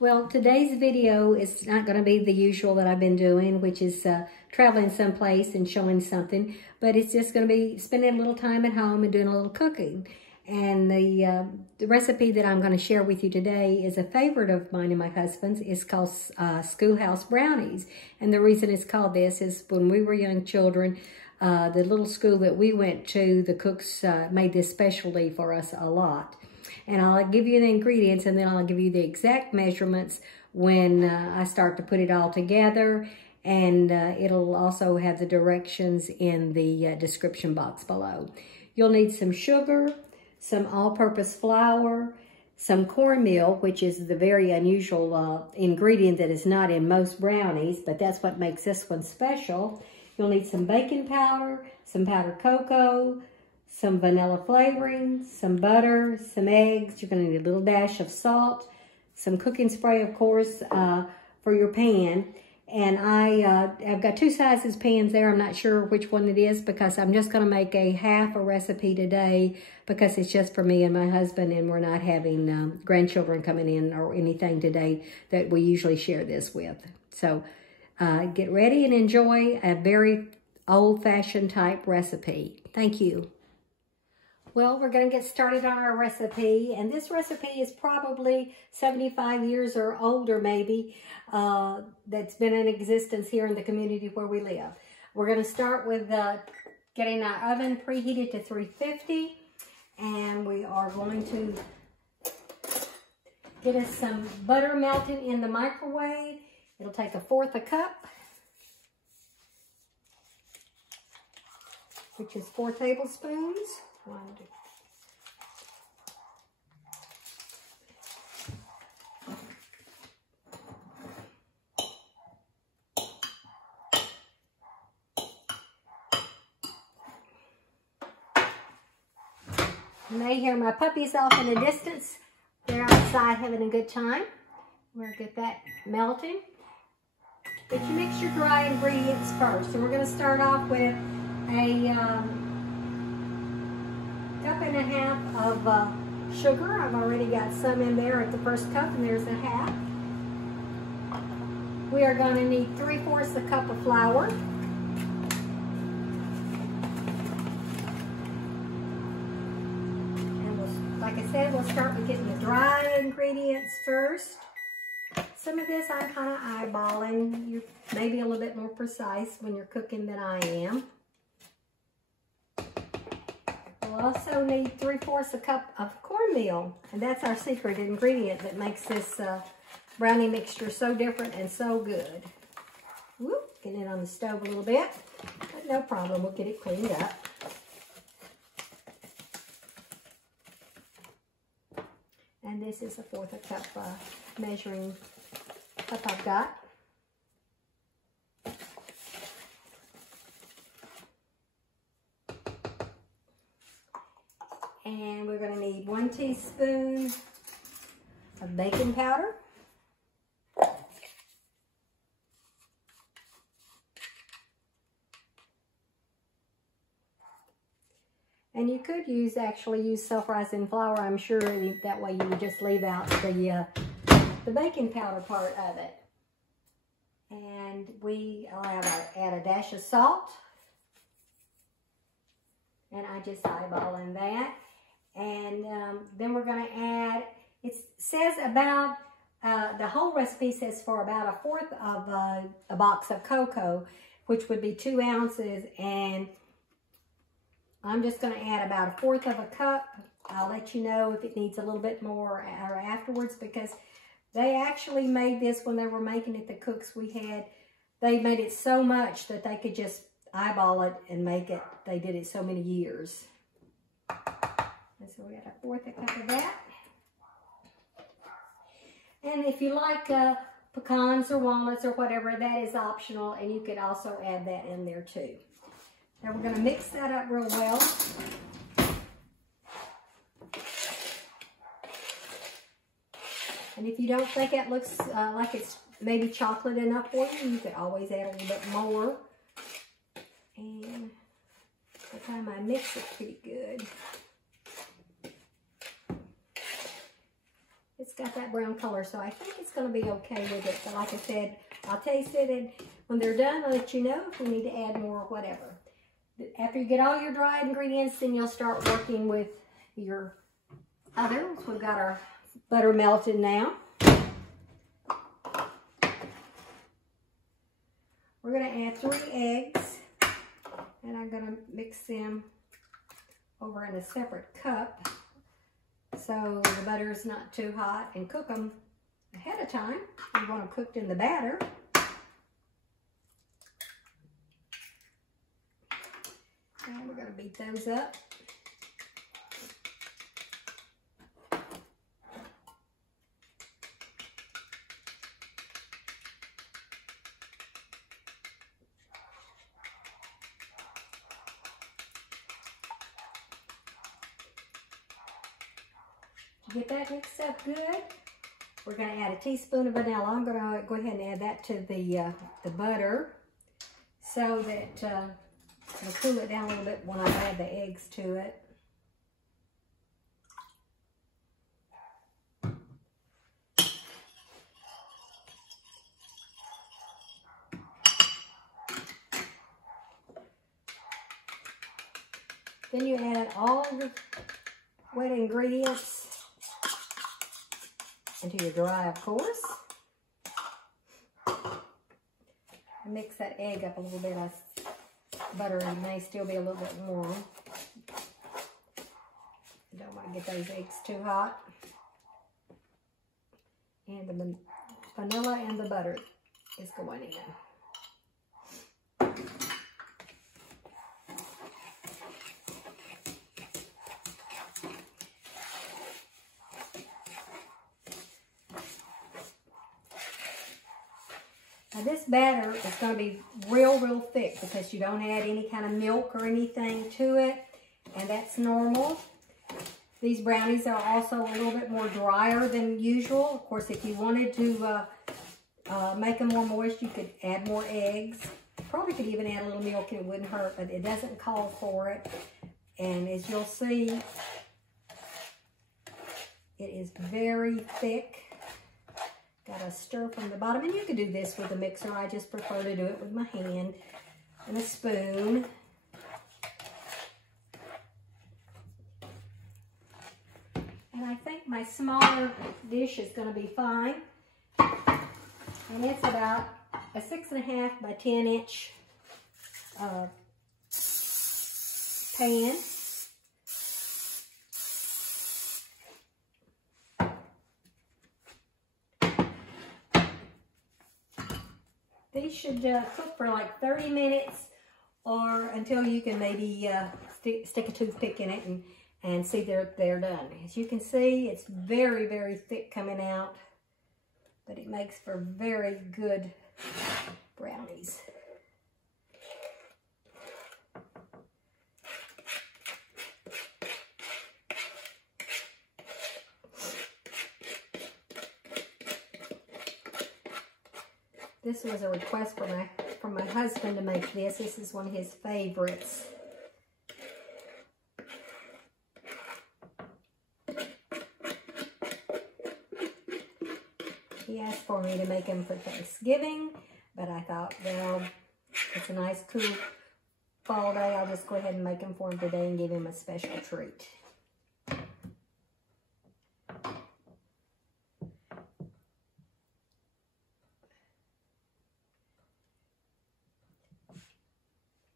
Well, today's video is not going to be the usual that I've been doing, which is traveling someplace and showing something, but it's just going to be spending a little time at home and doing a little cooking. And the recipe that I'm going to share with you today is a favorite of mine and my husband's. It's called Schoolhouse Brownies. And the reason it's called this is when we were young children, the little school that we went to, the cooks made this specialty for us a lot. And I'll give you the ingredients, and then I'll give you the exact measurements when I start to put it all together. And it'll also have the directions in the description box below. You'll need some sugar, some all-purpose flour, some cornmeal, which is the very unusual ingredient that is not in most brownies, but that's what makes this one special. You'll need some baking powder, some powdered cocoa, some vanilla flavoring, some butter, some eggs. You're going to need a little dash of salt, some cooking spray, of course, for your pan. And I've got two sizes pans there. I'm not sure which one it is because I'm just going to make half a recipe today because it's just for me and my husband, and we're not having grandchildren coming in or anything today that we usually share this with. So get ready and enjoy a very old-fashioned type recipe. Thank you. Well, we're going to get started on our recipe, and this recipe is probably 75 years or older maybe, that's been in existence here in the community where we live. We're going to start with getting our oven preheated to 350, and we are going to get us some butter melted in the microwave. It'll take 1/4 cup, which is 4 tablespoons. You may hear my puppies off in the distance. They're outside having a good time. We're going to get that melting. But you mix your dry ingredients first. So we're going to start off with a 1.5 cups of sugar. I've already got some in there at the first cup, and there's 1/2. We are going to need 3/4 cup of flour. Like I said, we'll start with getting the dry ingredients first. Some of this I'm kind of eyeballing. You may be a little bit more precise when you're cooking than I am. We'll also need 3/4 cup of cornmeal, and that's our secret ingredient that makes this brownie mixture so different and so good. Whoop, getting it on the stove a little bit, but no problem, we'll get it cleaned up. And this is a 1/4 cup measuring cup I've got. And we're going to need 1 teaspoon of baking powder. And you could actually use self-rising flour, I'm sure. That way you would just leave out the baking powder part of it. And I'll add a dash of salt. And I just eyeballing that. And then we're going to add, it says about, the whole recipe says for about 1/4 of a box of cocoa, which would be 2 ounces. And I'm just going to add about 1/4 of a cup. I'll let you know if it needs a little bit more afterwards, because they actually made this when they were making it, the cooks we had. They made it so much that they could just eyeball it and make it. They did it so many years. And so we got 1/4 cup of that. And if you like pecans or walnuts or whatever, that is optional, and you could also add that in there too. Now we're going to mix that up real well. And if you don't think it looks like it's maybe chocolate enough for you, you could always add a little bit more. And by the time I mix it pretty good, it's got that that brown color, so I think it's going to be okay with it. But like I said, I'll taste it, and when they're done, I'll let you know if we need to add more or whatever. After you get all your dry ingredients, then you'll start working with your others. We've got our butter melted now. We're going to add 3 eggs, and I'm going to mix them over in a separate cup so the butter is not too hot, and cook them ahead of time. You want them cooked in the batter. And we're going to beat those up. Get that mixed up good. We're going to add a teaspoon of vanilla. I'm going to go ahead and add that to the butter so that it'll cool it down a little bit when I add the eggs to it. Then you add all the wet ingredients into your dry, of course. And mix that egg up a little bit. Butter may still be a little bit warm. You don't want to get those eggs too hot. And the vanilla and the butter is going in. Now this batter is going to be real thick because you don't add any kind of milk or anything to it, and that's normal. These brownies are also a little bit more drier than usual. Of course, if you wanted to make them more moist, you could add more eggs. Probably could even add a little milk, it wouldn't hurt, but it doesn't call for it. And as you'll see, it is very thick. Got to stir from the bottom, and you could do this with a mixer. I just prefer to do it with my hand and a spoon. And I think my smaller dish is going to be fine. And it's about a 6.5 by 10 inch pan. These should cook for like 30 minutes or until you can maybe stick a toothpick in it and see they're done. As you can see, it's very thick coming out, but it makes for very good brownies. This was a request from my husband to make this. This is one of his favorites. He asked for me to make them for Thanksgiving, but I thought, well, it's a nice cool fall day. I'll just go ahead and make them for him today and give him a special treat.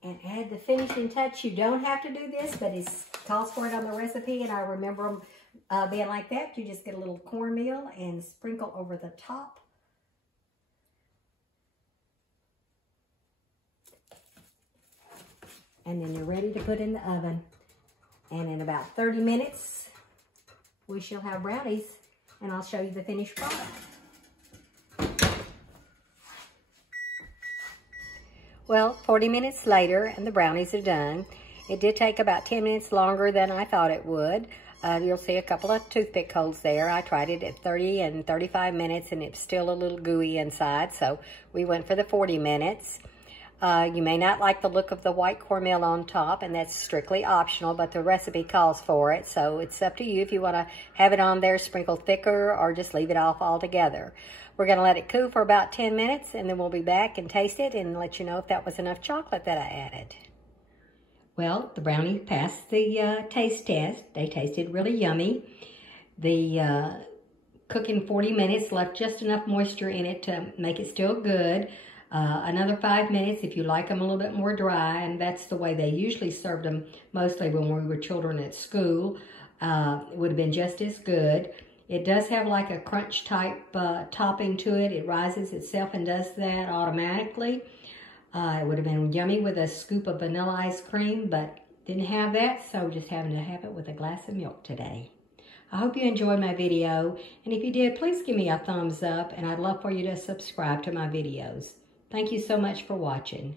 And add the finishing touch. You don't have to do this, but it calls for it on the recipe, and I remember them being like that. You just get a little cornmeal and sprinkle over the top. And then you're ready to put in the oven. And in about 30 minutes, we shall have brownies, and I'll show you the finished product. Well, 40 minutes later, and the brownies are done. It did take about 10 minutes longer than I thought it would. You'll see a couple of toothpick holes there. I tried it at 30 and 35 minutes, and it's still a little gooey inside, so we went for the 40 minutes. You may not like the look of the white cornmeal on top, and that's strictly optional, but the recipe calls for it, so it's up to you if you want to have it on there sprinkled thicker or just leave it off altogether. We're going to let it cool for about 10 minutes, and then we'll be back and taste it and let you know if that was enough chocolate that I added. Well, the brownie passed the taste test. They tasted really yummy. The cooking 40 minutes left just enough moisture in it to make it still good. Another 5 minutes if you like them a little bit more dry, and that's the way they usually served them mostly when we were children at school. It would have been just as good. It does have like a crunch type topping to it. It rises itself and does that automatically. It would have been yummy with a scoop of vanilla ice cream, but didn't have that, so just having to have it with a glass of milk today. I hope you enjoyed my video, and if you did, please give me a thumbs up, and I'd love for you to subscribe to my videos. Thank you so much for watching.